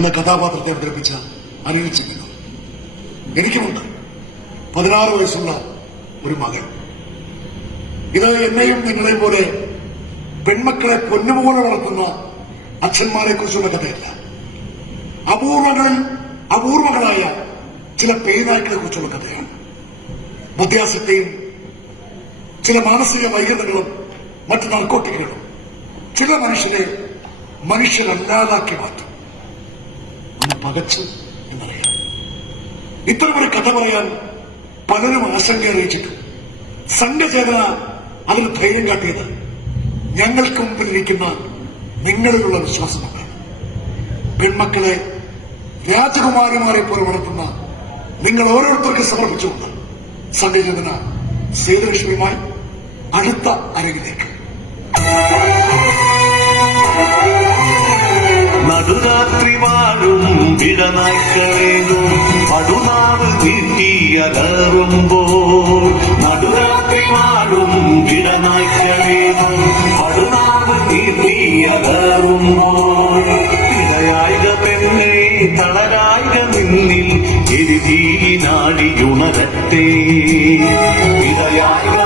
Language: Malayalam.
എന്ന കഥാപാത്രത്തെ അവതരിപ്പിച്ച അനിൽ ചിന്നു. എനിക്കുമുണ്ട് 16 വയസ്സുള്ള ഒരു മകൾ. ഇത് എന്നെയും നിങ്ങളെയും പോലെ പെൺമക്കളെ പൊന്നുപോലെ വളർത്തുന്ന അച്ഛന്മാരെ കുറിച്ചുള്ള കഥയല്ല. അപൂർവങ്ങളായ ചില പേനാക്കളെ കുറിച്ചുള്ള കഥയാണ്. മദ്യാസക്തിയും ചില മാനസിക വൈകല്യങ്ങളും മറ്റ് നാർക്കോട്ടിക്കുകളും ചില മനുഷ്യരെ മനുഷ്യരല്ലാതാക്കി മാറ്റും. ഒന്ന് പകച്ച് എന്നറിയാം. ഇത്തരമൊരു കഥ പറയാൻ പലരും ആശങ്ക അറിയിച്ചിട്ടും സംഘചേതന അതിന് ധൈര്യം കാട്ടിയത് ഞങ്ങൾക്ക് മുമ്പിലിരിക്കുന്ന നിങ്ങളിലുള്ള വിശ്വാസമാണ്. പെൺമക്കളെ രാജകുമാരിമാരെ പോലെ വളർത്തുന്ന നിങ്ങൾ ഓരോരുത്തർക്കും സമർപ്പിച്ചുകൊണ്ട് സംഘചേതന സേതുലക്ഷ്മിയുമായി അടുത്ത അരങ്ങിലേക്ക്. നടുരാത്രി വാഴും ഇടനായ്ക്കളേതും പടുനാവ് വീട്ടിയലറുമ്പോൾ, നടുരാത്രി വാഴും ഇടനായ്ക്കളേതും പടുനാവ് വീട്ടിയലറുമ്പോൾ, ഇടയായിക പെണ്ണെ തളരായിക നിന്നിൽ എരുതി നാടിയുണരട്ടെ, ഇടയായിക